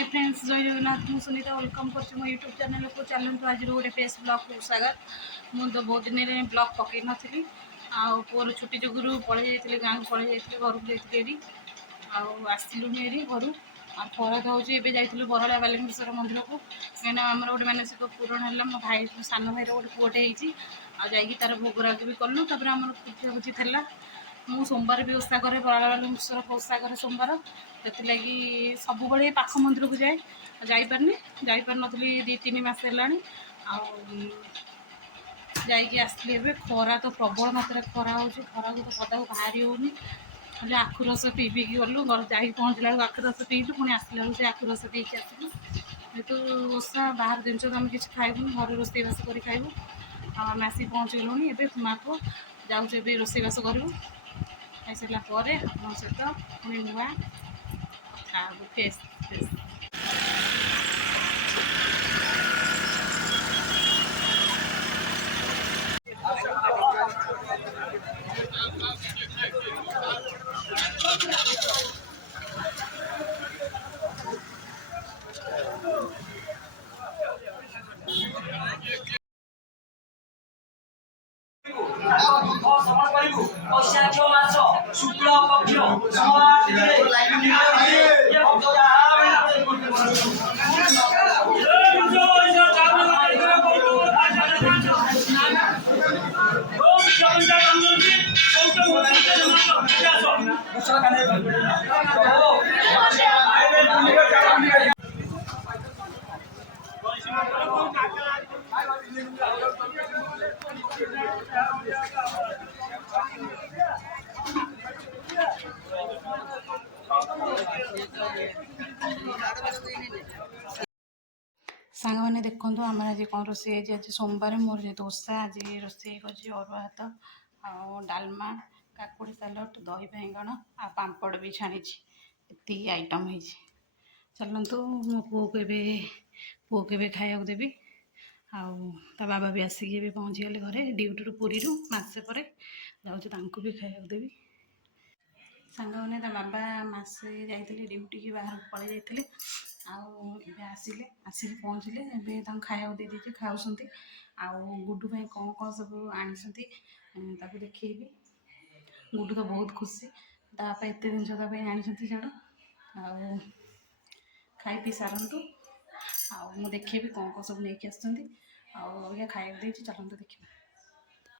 Hi friends, जय जगन्नाथ। मु Sunita welcome कर मो यूट्यूब चैनल को। चलतु आज गोटे फेस ब्लॉग को स्वागत। मुझे तो बहुत दिन ब्लॉग पकई नी आर छुट्टी जो पलि जाइए गाँव को पलि जाइए घर को जाइए आसलुँ घर आ खरा तो हूँ। एवं जाइलु बरड़ा बालेश्वर मंदिर को कहीं आम गोटे मानसिक पूरण है। मो भाई सान भाई गोटे पुटे होती तार भोगराग भी कलु। आम पूजा पूजी था। मु सोमवार भी ओषा करे बरड़ा बालेश्वर ओषा करे सोमवार। से सब बड़े पाख मंदिर को जाए जापारनी जापार नी 2-3 मास है आसली। खरा तो प्रबल मात्रा खरा हो खरा को तो पदा को बाहरी होनी। खाली आखु रस पी पीकी गलु जा पहुँचला बेलू आखु रस पीलु पुणी आसला बेलू से आखु रस पीकी आसलु। जेहतु ओषा बाहर जिन तो आम कि खाइबुन घर रोसईबास कर खाइबू। आम आसिक पहुँचलुँ एवं माँ पुओ जाऊँ रोसईबास करूँ। खाई सारा सहित पुणी नुआ फेस फेस सांग मैंने देखो आम आज कौन रोसे आज सोमवार मोर जो ओषा आज रोसे कर अरुआ भात डालमा काकुड़ी सालड दही बैंगण आ पापड़ भी छाणी एति आइटम हो। चलतु मो पुओ को खाया देवी आ बाबा भी आसिक पहुँची गले घरे ड्यूटी पुरी मसे पर जाऊँ भी खाया देवी। सांग मैंने बाबा मसे जाते ड्यूटी की बाहर पलि जाते आसिले आसिक पहुँचले एवं खाया दे दीजिए खाऊँच। गुडू भाई कौन कौन सब आनी देखी। गुडू तो बहुत खुशी ताप एत जिन आनी जाड़ खाई पी सारतु देखी कौन कौन सब नहीं आसुँच खाया चलते देखिए।